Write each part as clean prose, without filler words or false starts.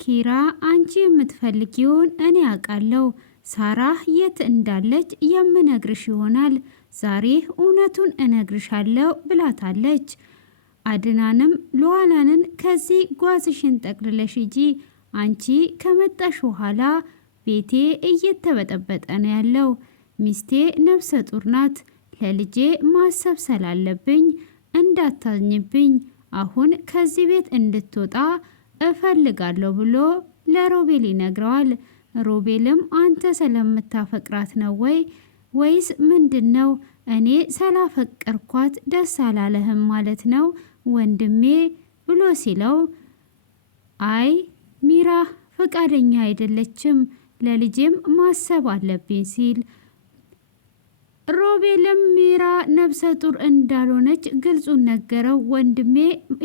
ኪራ አንቺ የምትፈልጊውን እኔ አውቃለሁ። ሳራ የት እንዳለች የምነግርሽ ይሆናል። ዛሬ እውነቱን እነግርሻለሁ ብላታለች። አድናንም ሉዓላንን ከዚህ ጓዝሽን ጠቅልለሽ ሂጂ፣ አንቺ ከመጣሽ በኋላ ቤቴ እየተበጠበጠ ነው ያለው። ሚስቴ ነፍሰ ጡር ናት። ለልጄ ማሰብ ስላለብኝ እንዳታዝኝብኝ አሁን ከዚህ ቤት እንድትወጣ እፈልጋለሁ ብሎ ለሮቤል ይነግረዋል። ሮቤልም አንተ ስለምታፈቅራት ነው ወይስ ምንድነው? እኔ ስላፈቀርኳት ደስ አላለህም ማለት ነው ወንድሜ ብሎ ሲለው፣ አይ ሚራ ፈቃደኛ አይደለችም፣ ለልጄም ማሰብ አለብኝ ሲል፣ ሮቤልም ሚራ ነፍሰ ጡር እንዳልሆነች ግልጹን ነገረው። ወንድሜ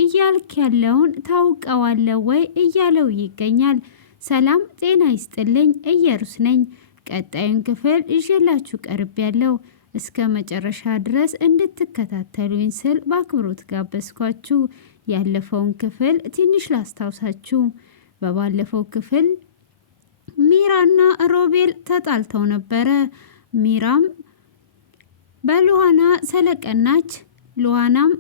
እያልክ ያለውን ታውቀዋለህ ወይ እያለው ይገኛል። ሰላም ጤና ይስጥልኝ፣ ኢየሩስ ነኝ። ቀጣዩን ክፍል ይዤላችሁ ቀርብ ያለው እስከ መጨረሻ ድረስ እንድትከታተሉኝ ስል በአክብሮት ጋበዝኳችሁ። ያለፈውን ክፍል ትንሽ ላስታውሳችሁ። በባለፈው ክፍል ሚራና ሮቤል ተጣልተው ነበረ። ሚራም በሉዋና ስለቀናች ሉዋናም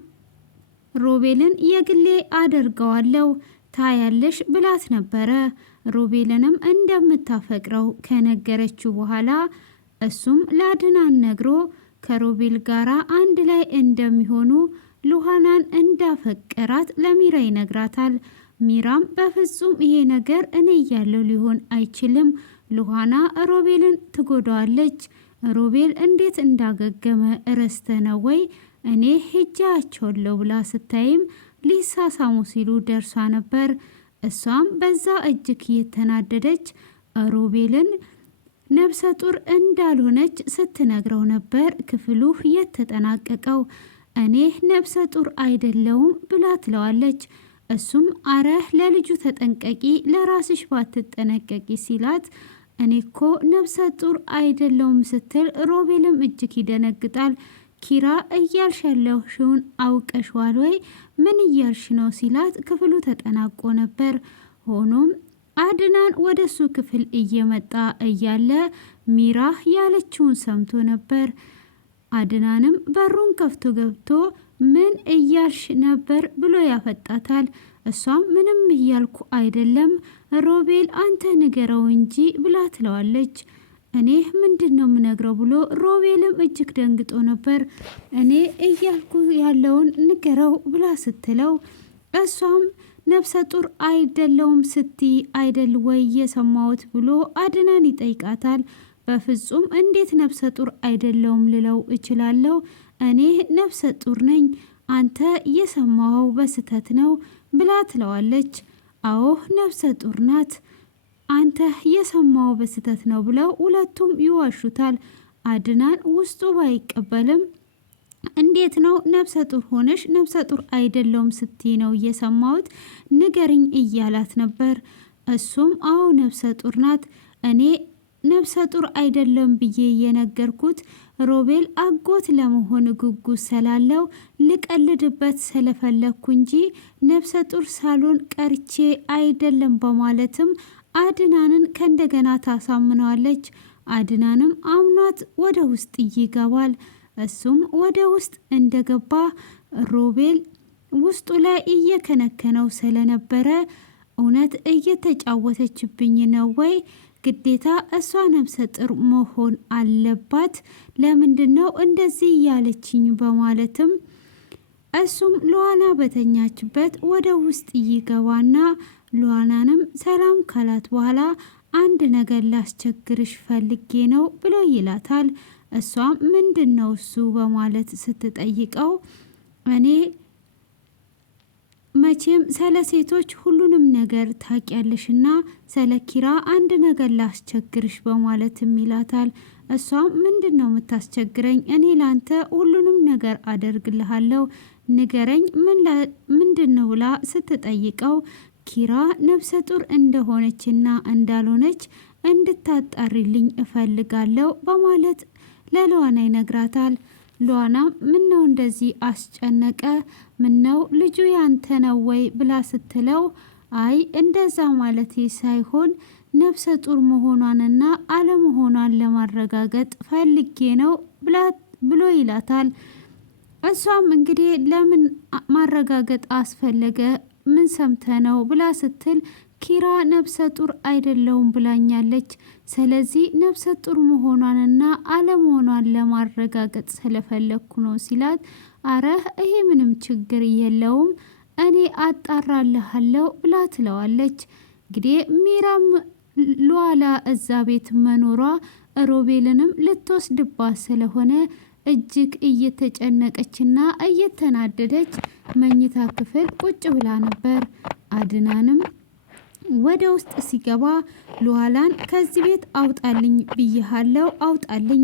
ሮቤልን የግሌ አደርገዋለሁ ታያለሽ ብላት ነበረ። ሮቤልንም እንደምታፈቅረው ከነገረችው በኋላ እሱም ለአድናን ነግሮ ከሮቤል ጋራ አንድ ላይ እንደሚሆኑ ሉሃናን እንዳፈቀራት ለሚራ ይነግራታል። ሚራም በፍጹም ይሄ ነገር እኔ እያለው ሊሆን አይችልም፣ ሉሃና ሮቤልን ትጎዳዋለች። ሮቤል እንዴት እንዳገገመ እረስተ ነው ወይ እኔ ሄጃቸዋለሁ ብላ ስታይም ሊሳሳሙ ሲሉ ደርሷ ነበር። እሷም በዛ እጅግ እየተናደደች ሮቤልን ነፍሰ ጡር እንዳልሆነች ስትነግረው ነበር ክፍሉ የተጠናቀቀው። እኔ ነፍሰ ጡር አይደለውም ብላ ትለዋለች። እሱም አረህ ለልጁ ተጠንቀቂ፣ ለራስሽ ባትጠነቀቂ ሲላት፣ እኔ እኮ ነፍሰ ጡር አይደለውም ስትል ሮቤልም እጅግ ይደነግጣል። ኪራ እያልሽ ያለሽውን አውቀሽዋል ወይ? ምን እያልሽ ነው ሲላት ክፍሉ ተጠናቆ ነበር። ሆኖም አድናን ወደሱ ክፍል እየመጣ እያለ ሚራ ያለችውን ሰምቶ ነበር። አድናንም በሩን ከፍቶ ገብቶ ምን እያልሽ ነበር ብሎ ያፈጣታል። እሷም ምንም እያልኩ አይደለም ሮቤል አንተ ንገረው እንጂ ብላ ትለዋለች። እኔ ምንድን ነው የምነግረው ብሎ ሮቤልም እጅግ ደንግጦ ነበር። እኔ እያልኩ ያለውን ንገረው ብላ ስትለው፣ እሷም ነፍሰ ጡር አይደለውም ስትይ አይደል ወይ የሰማሁት ብሎ አድናን ይጠይቃታል። በፍጹም እንዴት ነፍሰ ጡር አይደለውም ልለው እችላለሁ? እኔ ነፍሰ ጡር ነኝ፣ አንተ የሰማኸው በስተት ነው ብላ ትለዋለች። አዎ ነፍሰ ጡር ናት፣ አንተ የሰማው በስተት ነው ብለው ሁለቱም ይዋሹታል። አድናን ውስጡ ባይቀበልም እንዴት ነው ነፍሰ ጡር ሆነሽ ነፍሰ ጡር አይደለውም ስትይ ነው የሰማሁት ንገርኝ እያላት ነበር። እሱም አዎ ነፍሰ ጡር ናት፣ እኔ ነፍሰ ጡር አይደለም ብዬ የነገርኩት ሮቤል አጎት ለመሆን ጉጉት ስላለው ልቀልድበት ስለፈለግኩ እንጂ ነፍሰ ጡር ሳሎን ቀርቼ አይደለም በማለትም አድናንን ከእንደገና ታሳምነዋለች። አድናንም አምኗት ወደ ውስጥ ይገባል። እሱም ወደ ውስጥ እንደገባ ሮቤል ውስጡ ላይ እየከነከነው ስለነበረ እውነት እየተጫወተችብኝ ነው ወይ? ግዴታ እሷ ነፍሰ ጡር መሆን አለባት፣ ለምንድን ነው እንደዚህ እያለችኝ? በማለትም እሱም ሉዋና በተኛችበት ወደ ውስጥ ይገባና ሉዋናንም ሰላም ካላት በኋላ አንድ ነገር ላስቸግርሽ ፈልጌ ነው ብሎ ይላታል። እሷም ምንድን ነው እሱ በማለት ስትጠይቀው፣ እኔ መቼም ስለ ሴቶች ሁሉንም ነገር ታውቂያለሽና ስለ ኪራ አንድ ነገር ላስቸግርሽ በማለትም ይላታል። እሷም ምንድን ነው የምታስቸግረኝ? እኔ ላንተ ሁሉንም ነገር አደርግልሃለሁ፣ ንገረኝ ምንድን ነው ብላ ስትጠይቀው፣ ኪራ ነፍሰ ጡር እንደሆነችና እንዳልሆነች እንድታጣሪልኝ እፈልጋለሁ በማለት ለሉዋና ይነግራታል። ሉዋናም ምነው እንደዚህ አስጨነቀ? ምነው ልጁ ያንተ ነው ወይ ብላ ስትለው፣ አይ እንደዛ ማለት ሳይሆን ነፍሰ ጡር መሆኗንና አለመሆኗን ለማረጋገጥ ፈልጌ ነው ብሎ ይላታል። እሷም እንግዲህ ለምን ማረጋገጥ አስፈለገ? ምን ሰምተ ነው ብላ ስትል ኪራ ነፍሰ ጡር አይደለውም ብላኛለች። ስለዚህ ነፍሰ ጡር መሆኗንና አለመሆኗን ለማረጋገጥ ስለፈለግኩ ነው ሲላት፣ አረ ይሄ ምንም ችግር የለውም እኔ አጣራልሃለሁ ብላ ትለዋለች። እንግዲህ ሚራም ሉዓላ እዛ ቤት መኖሯ ሮቤልንም ልትወስድባት ስለሆነ እጅግ እየተጨነቀችና እየተናደደች መኝታ ክፍል ቁጭ ብላ ነበር። አድናንም ወደ ውስጥ ሲገባ ሉዓላን ከዚህ ቤት አውጣልኝ ብዬሃለው፣ አውጣልኝ፣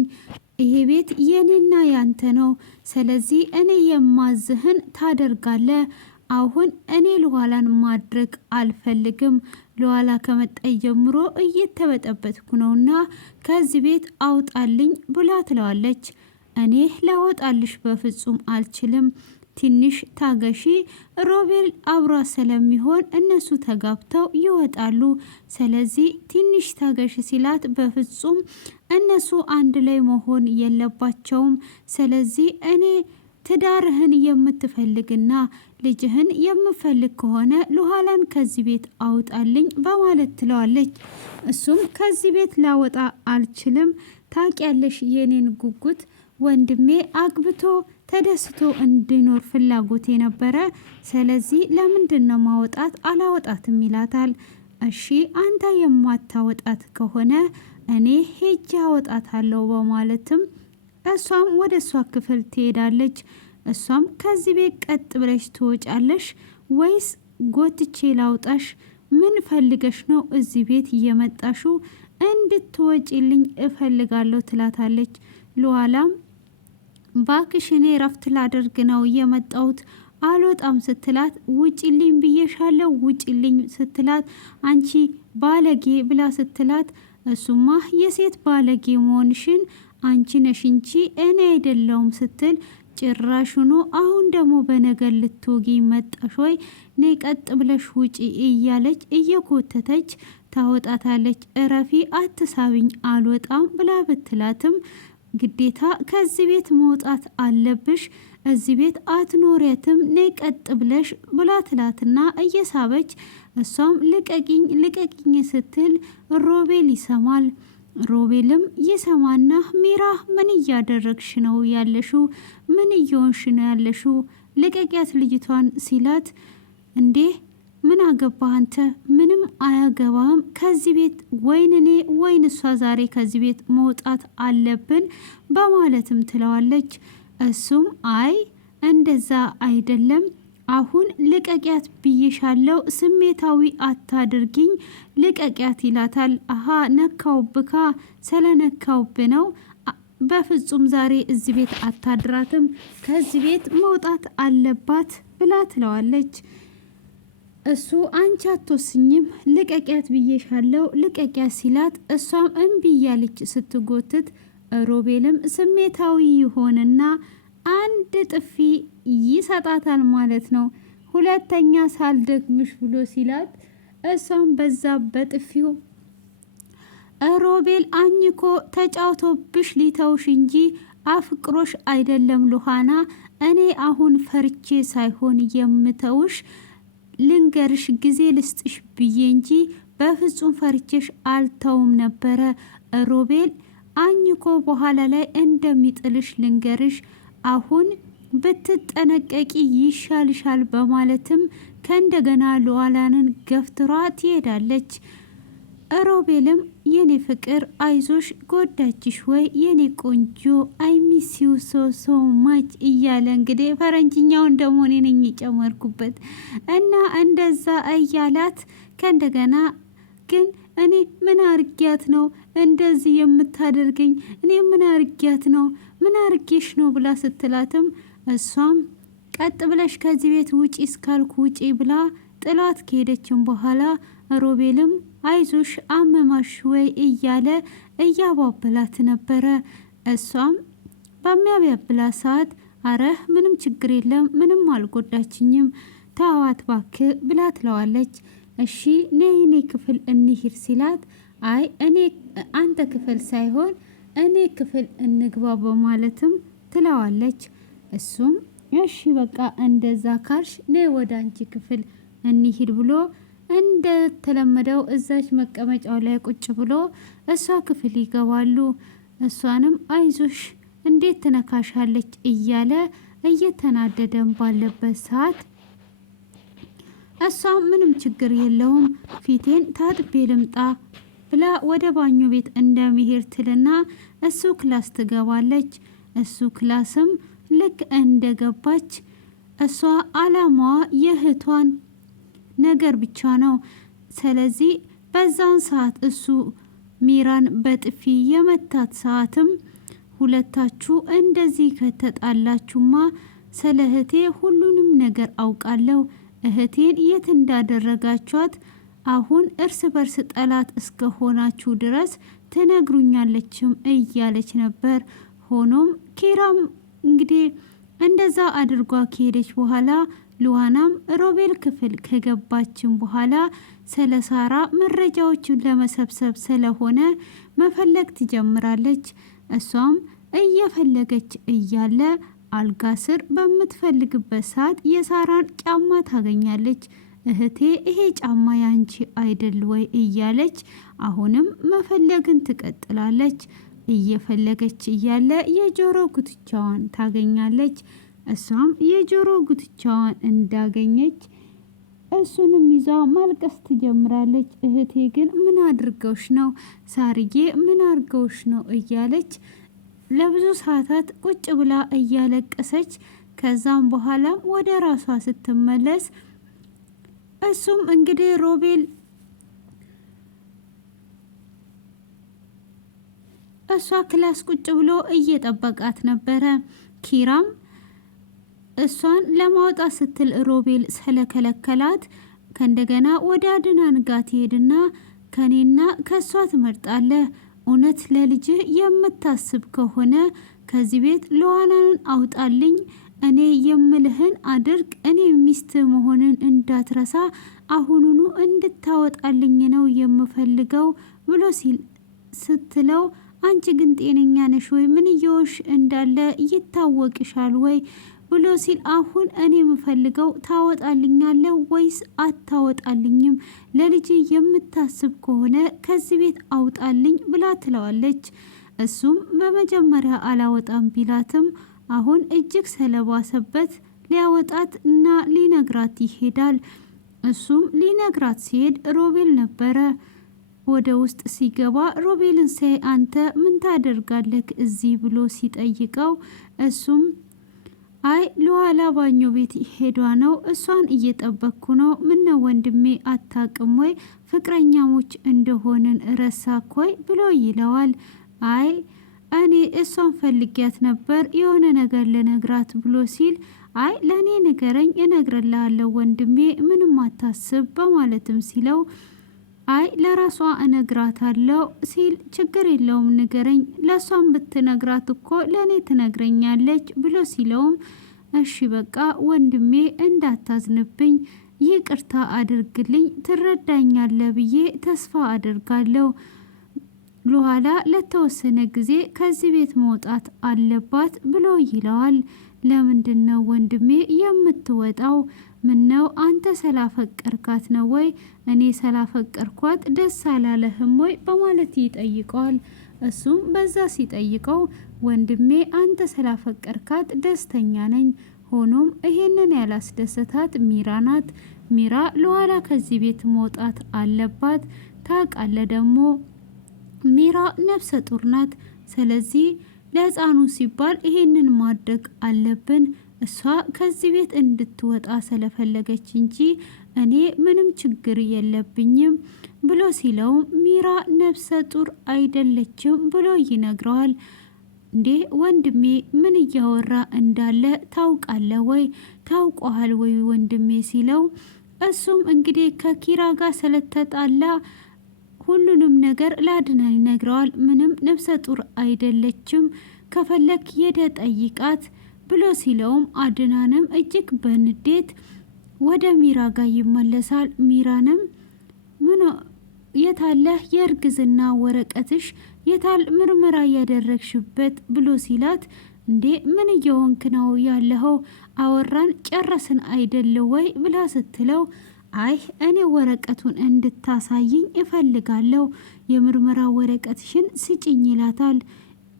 ይሄ ቤት የኔና ያንተ ነው። ስለዚህ እኔ የማዝህን ታደርጋለህ። አሁን እኔ ሉዓላን ማድረግ አልፈልግም። ሉዓላ ከመጣይ ጀምሮ እየተበጠበጥኩ ነውና ከዚህ ቤት አውጣልኝ ብላ ትለዋለች። እኔ ላወጣልሽ በፍጹም አልችልም። ትንሽ ታገሺ። ሮቤል አብሯ ስለሚሆን እነሱ ተጋብተው ይወጣሉ። ስለዚህ ትንሽ ታገሺ ሲላት፣ በፍጹም እነሱ አንድ ላይ መሆን የለባቸውም። ስለዚህ እኔ ትዳርህን የምትፈልግና ልጅህን የምፈልግ ከሆነ ሉዓላን ከዚህ ቤት አውጣልኝ በማለት ትለዋለች። እሱም ከዚህ ቤት ላወጣ አልችልም። ታውቂያለሽ የኔን ጉጉት ወንድሜ አግብቶ ተደስቶ እንዲኖር ፍላጎቴ ነበረ። ስለዚህ ለምንድን ነው ማውጣት? አላወጣትም ይላታል። እሺ አንተ የማታወጣት ከሆነ እኔ ሄጄ አወጣታለሁ በማለትም እሷም ወደ እሷ ክፍል ትሄዳለች። እሷም ከዚህ ቤት ቀጥ ብለሽ ትወጫለሽ ወይስ ጎትቼ ላውጣሽ? ምን ፈልገሽ ነው እዚህ ቤት እየመጣሹ? እንድትወጪልኝ እፈልጋለሁ ትላታለች። ሉዓላም ባክሽ እኔ ረፍት ላደርግ ነው የመጣሁት አልወጣም ስትላት፣ ውጪልኝ ብዬሻለሁ ውጪልኝ ስትላት፣ አንቺ ባለጌ ብላ ስትላት፣ እሱማ የሴት ባለጌ መሆንሽን አንቺ ነሽ እንጂ እኔ አይደለውም ስትል፣ ጭራሹኑ አሁን ደግሞ በነገር ልትወጊ መጣሽ ወይ? ነይ ቀጥ ብለሽ ውጪ እያለች እየጎተተች ታወጣታለች። እረፊ አትሳብኝ አልወጣም ብላ ብትላትም ግዴታ ከዚህ ቤት መውጣት አለብሽ፣ እዚህ ቤት አትኖሪያትም፣ ነይ ቀጥ ብለሽ ብላ ትላትና እየሳበች እሷም ልቀቂኝ ልቀቂኝ ስትል ሮቤል ይሰማል። ሮቤልም ይሰማና ሚራ ምን እያደረግሽ ነው ያለሽው? ምን እየሆንሽ ነው ያለሽው? ልቀቂያት ልጅቷን ሲላት፣ እንዴ ምን አገባህ አንተ? ምንም አያገባህም። ከዚህ ቤት ወይን እኔ ወይን እሷ ዛሬ ከዚህ ቤት መውጣት አለብን በማለትም ትለዋለች። እሱም አይ እንደዛ አይደለም፣ አሁን ልቀቂያት ብዬሻለው፣ ስሜታዊ አታድርጊኝ፣ ልቀቂያት ይላታል። አሀ ነካውብካ፣ ስለነካውብ ነው። በፍጹም ዛሬ እዚህ ቤት አታድራትም፣ ከዚህ ቤት መውጣት አለባት ብላ ትለዋለች። እሱ አንቺ አትወስኝም፣ ልቀቂያት ብዬሻለው፣ ልቀቂያት ሲላት እሷም እምቢ እያለች ስትጎትት ሮቤልም ስሜታዊ ይሆንና አንድ ጥፊ ይሰጣታል ማለት ነው። ሁለተኛ ሳልደግምሽ ብሎ ሲላት እሷም በዛ በጥፊው ሮቤል አኝኮ ተጫውቶብሽ ሊተውሽ እንጂ አፍቅሮሽ አይደለም ሉሃና፣ እኔ አሁን ፈርቼ ሳይሆን የምተውሽ ልንገርሽ ጊዜ ልስጥሽ ብዬ እንጂ በፍጹም ፈርቼሽ አልተውም ነበረ። ሮቤል አኝኮ በኋላ ላይ እንደሚጥልሽ ልንገርሽ፣ አሁን ብትጠነቀቂ ይሻልሻል በማለትም ከእንደገና ሉዓላንን ገፍትሯ ትሄዳለች። ሮቤልም የኔ ፍቅር አይዞሽ፣ ጎዳችሽ ወይ የኔ ቆንጆ፣ አይሚሲው ሶ ማች እያለ እንግዲህ ፈረንጅኛውን ደግሞ እኔ ነኝ የጨመርኩበት እና እንደዛ እያላት ከእንደገና ግን እኔ ምን አርጊያት ነው እንደዚህ የምታደርገኝ? እኔ ምን አርጊያት ነው? ምን አርጌሽ ነው ብላ ስትላትም እሷም ቀጥ ብለሽ ከዚህ ቤት ውጪ እስካልኩ ውጪ ብላ ጥላት ከሄደችም በኋላ ሮቤልም አይዞሽ አመማሽ ወይ እያለ እያባበላት ነበረ። እሷም በሚያባብላ ሰዓት አረ ምንም ችግር የለም፣ ምንም አልጎዳችኝም፣ ተዋት ባክ ብላ ትለዋለች። እሺ ነይ ክፍል እንሂድ ሲላት አይ እኔ አንተ ክፍል ሳይሆን እኔ ክፍል እንግባ በማለትም ትለዋለች። እሱም እሺ በቃ እንደዛ ካልሽ ነይ ወደ አንቺ ክፍል እንሂድ ብሎ እንደተለመደው እዛች መቀመጫው ላይ ቁጭ ብሎ እሷ ክፍል ይገባሉ። እሷንም አይዞሽ እንዴት ትነካሻለች እያለ እየተናደደም ባለበት ሰዓት እሷ ምንም ችግር የለውም ፊቴን ታጥቤ ልምጣ ብላ ወደ ባኞ ቤት እንደሚሄድ ትልና እሱ ክላስ ትገባለች። እሱ ክላስም ልክ እንደገባች እሷ አላማዋ የእህቷን ነገር ብቻ ነው። ስለዚህ በዛን ሰዓት እሱ ሚራን በጥፊ የመታት ሰዓትም ሁለታችሁ እንደዚህ ከተጣላችሁማ ስለ እህቴ ሁሉንም ነገር አውቃለሁ፣ እህቴን የት እንዳደረጋችኋት አሁን እርስ በርስ ጠላት እስከሆናችሁ ድረስ ትነግሩኛለችም እያለች ነበር። ሆኖም ኪራም እንግዲህ እንደዛ አድርጓ ከሄደች በኋላ ሉዋናም ሮቤል ክፍል ከገባችን በኋላ ስለ ሳራ መረጃዎችን ለመሰብሰብ ስለሆነ መፈለግ ትጀምራለች። እሷም እየፈለገች እያለ አልጋ ስር በምትፈልግበት ሰዓት የሳራን ጫማ ታገኛለች። እህቴ ይሄ ጫማ ያንቺ አይደል ወይ እያለች አሁንም መፈለግን ትቀጥላለች። እየፈለገች እያለ የጆሮ ጉትቻዋን ታገኛለች። እሷም የጆሮ ጉትቻዋን እንዳገኘች እሱንም ይዛ ማልቀስ ትጀምራለች። እህቴ ግን ምን አድርገውሽ ነው ሳርዬ ምን አድርገውሽ ነው እያለች ለብዙ ሰዓታት ቁጭ ብላ እያለቀሰች ከዛም በኋላም ወደ ራሷ ስትመለስ እሱም እንግዲህ ሮቤል እሷ ክላስ ቁጭ ብሎ እየጠበቃት ነበረ። ኪራም እሷን ለማውጣት ስትል ሮቤል ስለከለከላት ከእንደገና ወደ አድናን ጋር ትሄድና ከኔና ከእሷ ትመርጣለህ፣ እውነት ለልጅህ የምታስብ ከሆነ ከዚህ ቤት ሉዋናን አውጣልኝ፣ እኔ የምልህን አድርግ፣ እኔ ሚስት መሆንን እንዳትረሳ፣ አሁኑኑ እንድታወጣልኝ ነው የምፈልገው ብሎ ስትለው አንቺ ግን ጤነኛ ነሽ ወይ? ምን እየወሽ እንዳለ ይታወቅሻል ወይ ብሎ ሲል አሁን እኔ የምፈልገው ታወጣልኛለህ ወይስ አታወጣልኝም? ለልጅ የምታስብ ከሆነ ከዚህ ቤት አውጣልኝ ብላ ትለዋለች። እሱም በመጀመሪያ አላወጣም ቢላትም አሁን እጅግ ስለባሰበት ሊያወጣት እና ሊነግራት ይሄዳል። እሱም ሊነግራት ሲሄድ ሮቤል ነበረ። ወደ ውስጥ ሲገባ ሮቤልን ሳይ አንተ ምን ታደርጋለህ እዚህ ብሎ ሲጠይቀው እሱም አይ ለኋላ ባኞ ቤት ሄዷ ነው፣ እሷን እየጠበቅኩ ነው። ምነው ወንድሜ አታቅም ወይ ፍቅረኛሞች እንደሆንን ረሳኮይ ብሎ ይለዋል። አይ እኔ እሷን ፈልጊያት ነበር የሆነ ነገር ልነግራት ብሎ ሲል አይ ለእኔ ንገረኝ እነግርልሃለሁ ወንድሜ ምንም አታስብ በማለትም ሲለው አይ ለራሷ እነግራታለሁ ሲል ችግር የለውም ንገረኝ፣ ለሷም ብትነግራት እኮ ለእኔ ትነግረኛለች ብሎ ሲለውም እሺ በቃ ወንድሜ እንዳታዝንብኝ ይቅርታ አድርግልኝ፣ ትረዳኛለ ብዬ ተስፋ አድርጋለሁ። ለኋላ ለተወሰነ ጊዜ ከዚህ ቤት መውጣት አለባት ብሎ ይለዋል። ለምንድነው ወንድሜ የምትወጣው? ምነው አንተ ስላፈቀርካት ነው ወይ? እኔ ስላፈቀርኳት ደስ አላለህም ወይ በማለት ይጠይቀዋል። እሱም በዛ ሲጠይቀው ወንድሜ አንተ ስላፈቀርካት ደስተኛ ነኝ፣ ሆኖም ይሄንን ያላስደሰታት ሚራ ናት። ሚራ ለኋላ ከዚህ ቤት መውጣት አለባት። ታውቃለ ደግሞ ሚራ ነፍሰ ጡር ናት። ስለዚህ ለሕፃኑ ሲባል ይሄንን ማድረግ አለብን። እሷ ከዚህ ቤት እንድትወጣ ስለፈለገች እንጂ እኔ ምንም ችግር የለብኝም ብሎ ሲለው ሚራ ነፍሰ ጡር አይደለችም ብሎ ይነግረዋል። እንዴ ወንድሜ ምን እያወራ እንዳለ ታውቃለ ወይ? ታውቀዋል ወይ ወንድሜ ሲለው እሱም እንግዲህ ከኪራ ጋር ስለተጣላ ሁሉንም ነገር ለአድናን ይነግረዋል። ምንም ነፍሰ ጡር አይደለችም፣ ከፈለክ ሄደ ጠይቃት ብሎ ሲለውም አድናንም እጅግ በንዴት ወደ ሚራ ጋር ይመለሳል። ሚራንም ምን የታለህ የእርግዝና ወረቀትሽ? የታል ምርመራ እያደረግሽበት? ብሎ ሲላት እንዴ ምን እየሆንክ ነው ያለኸው? አወራን ጨረስን አይደል ወይ ብላ ስትለው አይ እኔ ወረቀቱን እንድታሳይኝ እፈልጋለሁ፣ የምርመራ ወረቀትሽን ስጭኝ ይላታል።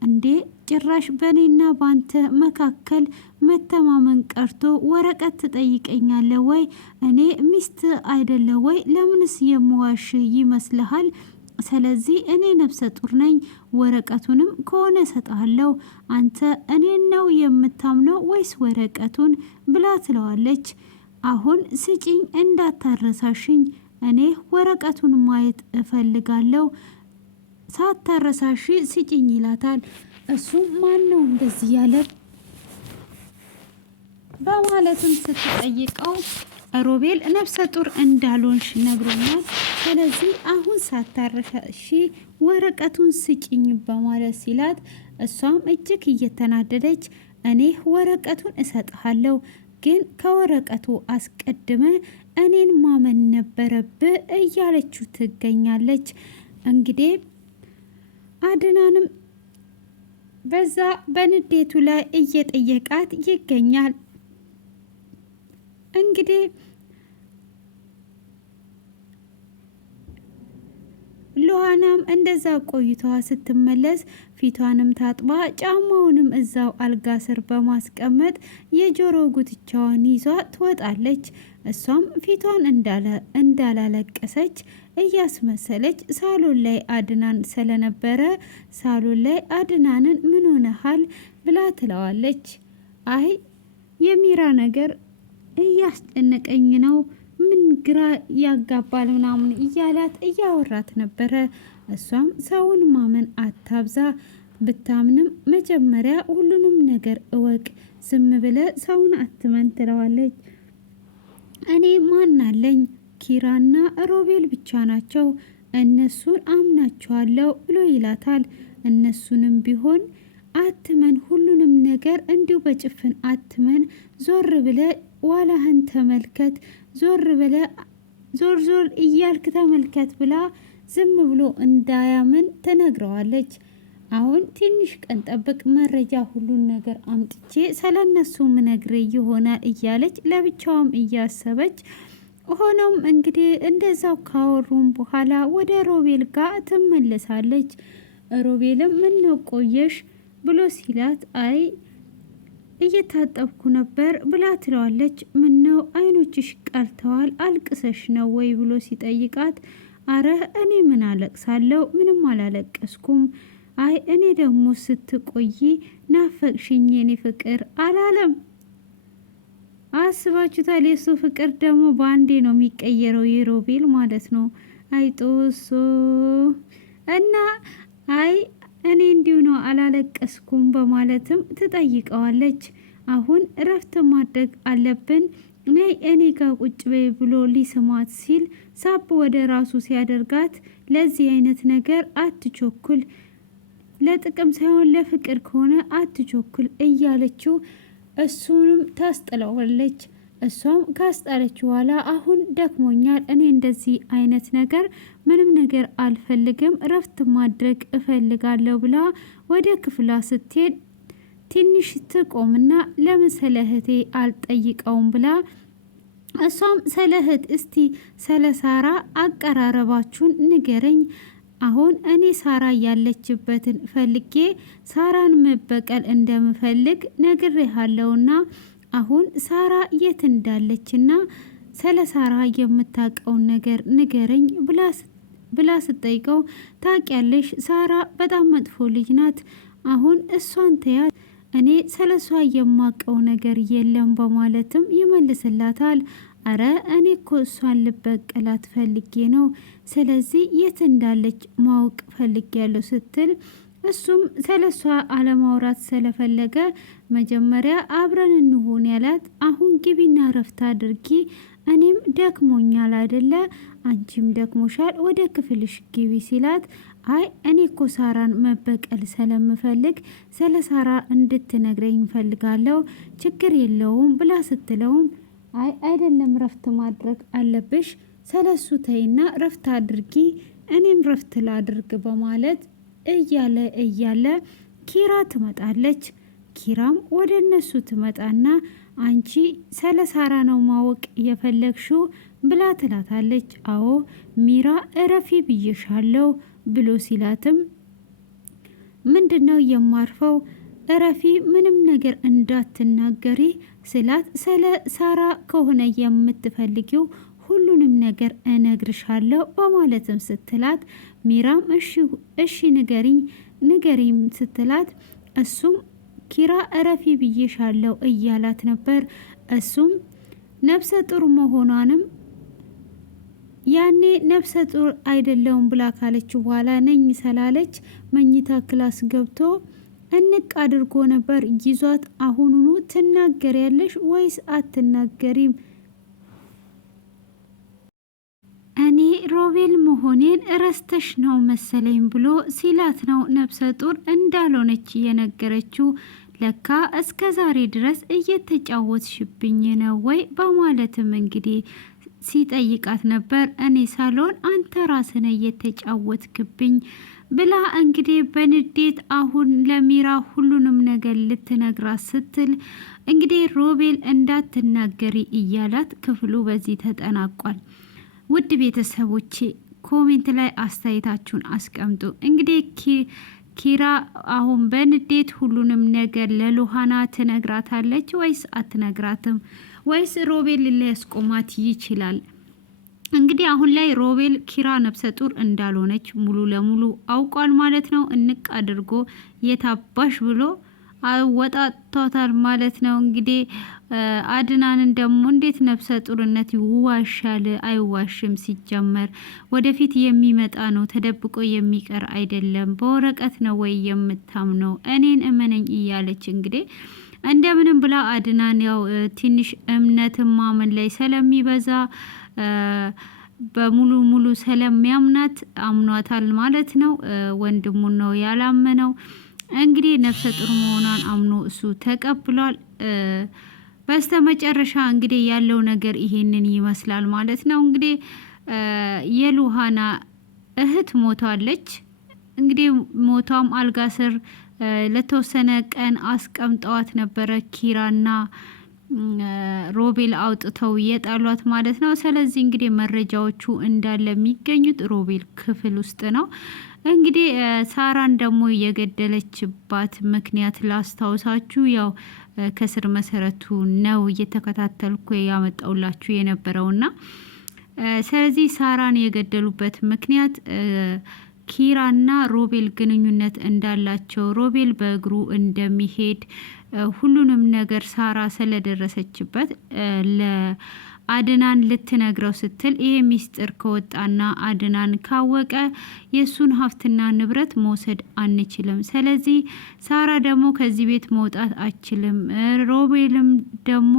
እንዴ ጭራሽ በእኔና ባንተ መካከል መተማመን ቀርቶ ወረቀት ትጠይቀኛለህ ወይ? እኔ ሚስት አይደለ ወይ? ለምንስ የምዋሽ ይመስልሃል? ስለዚህ እኔ ነፍሰ ጡር ነኝ፣ ወረቀቱንም ከሆነ እሰጥሃለሁ። አንተ እኔን ነው የምታምነው ወይስ ወረቀቱን? ብላ ትለዋለች። አሁን ስጪኝ እንዳታረሳሽኝ፣ እኔ ወረቀቱን ማየት እፈልጋለሁ፣ ሳታረሳሽ ስጪኝ ይላታል። እሱም ማን ነው እንደዚህ ያለ በማለትም ስትጠይቀው ሮቤል ነፍሰ ጡር እንዳልሆንሽ ነግሮኛል፣ ስለዚህ አሁን ሳታረሳሽ ወረቀቱን ስጪኝ በማለት ሲላት እሷም እጅግ እየተናደደች እኔ ወረቀቱን እሰጥሃለሁ፣ ግን ከወረቀቱ አስቀድመ እኔን ማመን ነበረብህ እያለችው ትገኛለች። እንግዲህ አድናንም በዛ በንዴቱ ላይ እየጠየቃት ይገኛል። እንግዲህ ሉሃናም እንደዛ ቆይታዋ ስትመለስ ፊቷንም ታጥባ ጫማውንም እዛው አልጋ ስር በማስቀመጥ የጆሮ ጉትቻዋን ይዟ ትወጣለች። እሷም ፊቷን እንዳላለቀሰች እያስመሰለች ሳሎን ላይ አድናን ስለነበረ ሳሎን ላይ አድናንን ምን ሆነሃል ብላ ትለዋለች። አይ የሚራ ነገር እያስጨነቀኝ ነው፣ ምን ግራ ያጋባል ምናምን እያላት እያወራት ነበረ። እሷም ሰውን ማመን አታብዛ፣ ብታምንም መጀመሪያ ሁሉንም ነገር እወቅ፣ ዝም ብለ ሰውን አትመን ትለዋለች። እኔ ማን አለኝ? ኪራና ሮቤል ብቻ ናቸው፣ እነሱን አምናቸዋለሁ ብሎ ይላታል። እነሱንም ቢሆን አትመን፣ ሁሉንም ነገር እንዲሁ በጭፍን አትመን፣ ዞር ብለ ዋላህን ተመልከት፣ ዞር ብለ ዞር እያልክ ተመልከት ብላ ዝም ብሎ እንዳያምን ትነግረዋለች። አሁን ትንሽ ቀን ጠብቅ፣ መረጃ ሁሉን ነገር አምጥቼ ስለነሱ ምነግር ይሆናል እያለች ለብቻዋም እያሰበች ሆኖም እንግዲህ እንደዛው ካወሩም በኋላ ወደ ሮቤል ጋር ትመለሳለች። ሮቤልም ምን ነው ቆየሽ ብሎ ሲላት አይ እየታጠብኩ ነበር ብላ ትለዋለች። ምን ነው አይኖችሽ ቀልተዋል፣ አልቅሰሽ ነው ወይ ብሎ ሲጠይቃት አረ እኔ ምን አለቅሳለሁ? ምንም አላለቀስኩም። አይ እኔ ደግሞ ስትቆይ ናፈቅሽኝ የኔ ፍቅር አላለም። አስባችሁታል? የሱ ፍቅር ደግሞ በአንዴ ነው የሚቀየረው፣ የሮቤል ማለት ነው። አይጦሶ እና አይ እኔ እንዲሁ ነው አላለቀስኩም በማለትም ትጠይቀዋለች። አሁን እረፍት ማድረግ አለብን፣ ነይ እኔ ጋር ቁጭ በይ ብሎ ሊስማት ሲል ሳብ ወደ ራሱ ሲያደርጋት ለዚህ አይነት ነገር አትቾኩል፣ ለጥቅም ሳይሆን ለፍቅር ከሆነ አትቾኩል እያለችው እሱንም ታስጥለዋለች። እሷም ካስጣለች በኋላ አሁን ደክሞኛል፣ እኔ እንደዚህ አይነት ነገር ምንም ነገር አልፈልግም፣ እረፍት ማድረግ እፈልጋለሁ ብላ ወደ ክፍሏ ስትሄድ ትንሽ ትቆምና ለምን ስለ እህቴ አልጠይቀውም ብላ እሷም ስለ እህት እስቲ ስለ ሳራ አቀራረባችሁን ንገረኝ፣ አሁን እኔ ሳራ ያለችበትን ፈልጌ ሳራን መበቀል እንደምፈልግ ነግሬሃለሁና አሁን ሳራ የት እንዳለችና ስለ ሳራ የምታውቀውን ነገር ንገረኝ ብላ ስትጠይቀው ታውቂያለሽ፣ ሳራ በጣም መጥፎ ልጅ ናት፣ አሁን እሷን ተያት፣ እኔ ስለ እሷ የማውቀው ነገር የለም በማለትም ይመልስላታል። አረ እኔ እኮ እሷን ልበቀላት ፈልጌ ነው፣ ስለዚህ የት እንዳለች ማወቅ ፈልጌያለሁ ስትል እሱም ስለ እሷ አለማውራት ስለፈለገ መጀመሪያ አብረን እንሆን ያላት። አሁን ግቢና ረፍት አድርጊ፣ እኔም ደክሞኛል አይደለ፣ አንቺም ደክሞሻል፣ ወደ ክፍልሽ ግቢ ሲላት አይ እኔ እኮ ሳራን መበቀል ስለምፈልግ ስለ ሳራ እንድትነግረኝ እንፈልጋለሁ፣ ችግር የለውም ብላ ስትለውም አይ አይደለም ረፍት ማድረግ አለብሽ፣ ሰለሱ ተይና ረፍት አድርጊ፣ እኔም ረፍት ላድርግ በማለት እያለ ኪራ ትመጣለች። ኪራም ወደ እነሱ ትመጣና አንቺ ስለ ሳራ ነው ማወቅ የፈለግሽው ብላ ትላታለች። አዎ ሚራ እረፊ ብዬሻለሁ ብሎ ሲላትም ምንድነው የማርፈው? እረፊ፣ ምንም ነገር እንዳትናገሪ ስላት፣ ስለ ሳራ ከሆነ የምትፈልጊው ሁሉንም ነገር እነግርሻለሁ በማለትም ስትላት፣ ሚራም እሺ ንገሪኝ ስትላት፣ እሱም ኪራ እረፊ ብዬሻለሁ እያላት ነበር። እሱም ነፍሰ ጡር መሆኗንም ያኔ ነፍሰ ጡር አይደለውም ብላ ካለች በኋላ ነኝ ስላለች መኝታ ክላስ ገብቶ እንቅ አድርጎ ነበር ይዟት። አሁኑኑ ትናገሪያለሽ ወይስ አትናገሪም? እኔ ሮቤል መሆኔን ረስተሽ ነው መሰለኝ ብሎ ሲላት ነው ነፍሰ ጡር እንዳልሆነች የነገረችው። ለካ እስከ ዛሬ ድረስ እየተጫወትሽብኝ ነው ወይ በማለትም እንግዲህ ሲጠይቃት ነበር። እኔ ሳልሆን አንተ ራስነ እየተጫወትክብኝ ብላ እንግዲህ በንዴት አሁን ለሚራ ሁሉንም ነገር ልትነግራት ስትል እንግዲህ ሮቤል እንዳትናገሪ እያላት ክፍሉ በዚህ ተጠናቋል። ውድ ቤተሰቦቼ ኮሜንት ላይ አስተያየታችሁን አስቀምጡ። እንግዲህ ኪራ አሁን በንዴት ሁሉንም ነገር ለሉሃና ትነግራታለች ወይስ አትነግራትም? ወይስ ሮቤል ሊያስቆማት ይችላል? እንግዲህ አሁን ላይ ሮቤል ኪራ ነፍሰ ጡር እንዳልሆነች ሙሉ ለሙሉ አውቋል ማለት ነው። እንቅ አድርጎ የታባሽ ብሎ አወጣቷታል ማለት ነው። እንግዲህ አድናንን ደግሞ እንዴት ነፍሰ ጡርነት ይዋሻል? አይዋሽም። ሲጀመር ወደፊት የሚመጣ ነው፣ ተደብቆ የሚቀር አይደለም። በወረቀት ነው ወይ የምታምነው? እኔን እመነኝ እያለች እንግዲህ እንደምንም ብላ አድናን ያው ትንሽ እምነትን ማመን ላይ ስለሚበዛ በሙሉ ስለሚያምናት አምኗታል ማለት ነው። ወንድሙን ነው ያላመነው። እንግዲህ ነፍሰ ጡር መሆኗን አምኖ እሱ ተቀብሏል። በስተመጨረሻ እንግዲህ ያለው ነገር ይሄንን ይመስላል ማለት ነው። እንግዲህ የሉሃና እህት ሞታለች። እንግዲህ ሞቷም አልጋ ስር ለተወሰነ ቀን አስቀምጠዋት ነበረ ኪራና ሮቤል አውጥተው የጣሏት ማለት ነው። ስለዚህ እንግዲህ መረጃዎቹ እንዳለ የሚገኙት ሮቤል ክፍል ውስጥ ነው። እንግዲህ ሳራን ደግሞ የገደለችባት ምክንያት ላስታውሳችሁ። ያው ከስር መሰረቱ ነው እየተከታተልኩ ያመጣውላችሁ የነበረውና ስለዚህ ሳራን የገደሉበት ምክንያት ኪራና ሮቤል ግንኙነት እንዳላቸው፣ ሮቤል በእግሩ እንደሚሄድ ሁሉንም ነገር ሳራ ስለደረሰችበት ለአድናን ልትነግረው ስትል ይሄ ሚስጥር ከወጣና አድናን ካወቀ የሱን ሀብትና ንብረት መውሰድ አንችልም። ስለዚህ ሳራ ደግሞ ከዚህ ቤት መውጣት አችልም። ሮቤልም ደግሞ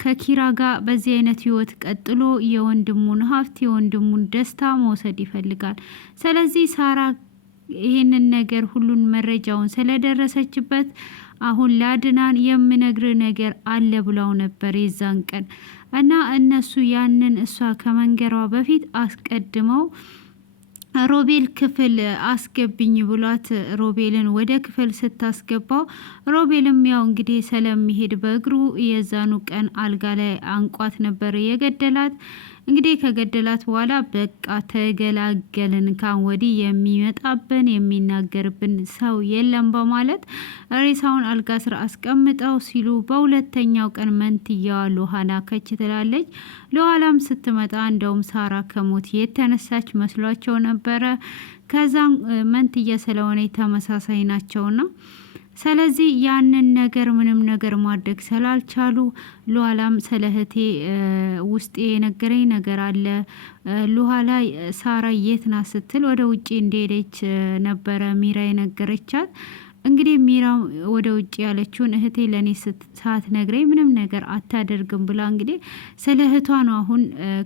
ከኪራ ጋር በዚህ አይነት ህይወት ቀጥሎ የወንድሙን ሀብት የወንድሙን ደስታ መውሰድ ይፈልጋል። ስለዚህ ሳራ ይህንን ነገር ሁሉን መረጃውን ስለደረሰችበት አሁን ለአድናን የምነግር ነገር አለ ብለው ነበር የዛን ቀን እና እነሱ ያንን እሷ ከመንገሯ በፊት አስቀድመው ሮቤል ክፍል አስገብኝ ብሏት ሮቤልን ወደ ክፍል ስታስገባው ሮቤልም ያው እንግዲህ ስለሚሄድ በእግሩ የዛኑ ቀን አልጋ ላይ አንቋት ነበር የገደላት። እንግዲህ ከገደላት በኋላ በቃ ተገላገልን፣ ካን ወዲህ የሚመጣብን የሚናገርብን ሰው የለም በማለት ሬሳውን አልጋ ስር አስቀምጠው ሲሉ በሁለተኛው ቀን መንትያዋ ሉሃና ከች ትላለች። ለኋላም ስትመጣ እንደውም ሳራ ከሞት የተነሳች መስሏቸው ነበረ። ከዛም መንትያ ስለሆነ ተመሳሳይ ናቸውና ስለዚህ ያንን ነገር ምንም ነገር ማድረግ ስላልቻሉ ሉሃላም ስለ እህቴ ውስጤ የነገረኝ ነገር አለ፣ ሉሃላ ሳራ የት ናት ስትል ወደ ውጪ እንደሄደች ነበረ ሚራ የነገረቻት። እንግዲህ ሚራ ወደ ውጭ ያለችውን እህቴ ለእኔ ሳትነግረኝ ምንም ነገር አታደርግም ብላ እንግዲህ ስለ እህቷ ነው አሁን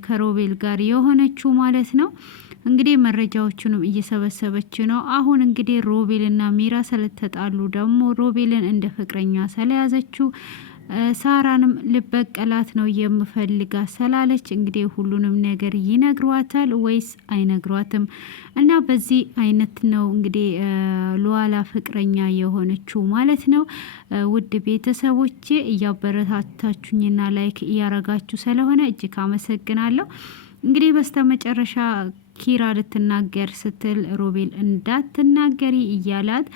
ከሮቤል ጋር የሆነችው ማለት ነው። እንግዲህ መረጃዎቹንም እየሰበሰበች ነው። አሁን እንግዲህ ሮቤልና ሚራ ስለተጣሉ ደግሞ ሮቤልን እንደ ፍቅረኛ ስለያዘችው ሳራንም ልበቀላት ነው የምፈልጋት ስላለች እንግዲህ ሁሉንም ነገር ይነግሯታል ወይስ አይነግሯትም? እና በዚህ አይነት ነው እንግዲህ ሉዓላ ፍቅረኛ የሆነችው ማለት ነው። ውድ ቤተሰቦቼ እያበረታታችሁኝና ላይክ እያረጋችሁ ስለሆነ እጅግ አመሰግናለሁ። እንግዲህ በስተመጨረሻ ኪራ ልትናገር ስትል ሮቤል እንዳትናገሪ እያላት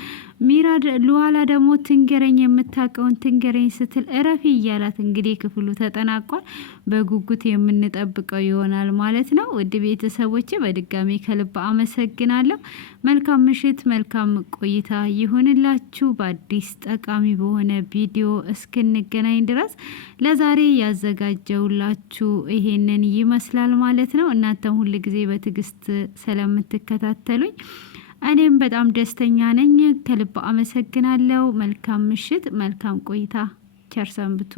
ሚራድ ሉዓላ ደግሞ ትንገረኝ የምታውቀውን ትንገረኝ ስትል እረፊ እያላት እንግዲህ ክፍሉ ተጠናቋል። በጉጉት የምንጠብቀው ይሆናል ማለት ነው። ውድ ቤተሰቦች በድጋሚ ከልብ አመሰግናለሁ። መልካም ምሽት፣ መልካም ቆይታ ይሁንላችሁ። በአዲስ ጠቃሚ በሆነ ቪዲዮ እስክንገናኝ ድረስ ለዛሬ ያዘጋጀውላችሁ ይሄንን ይመስላል ማለት ነው። እናንተም ሁል ጊዜ በትዕግስት ስለምትከታተሉኝ እኔም በጣም ደስተኛ ነኝ። ከልብ አመሰግናለሁ። መልካም ምሽት፣ መልካም ቆይታ። ቸር ሰንብቱ።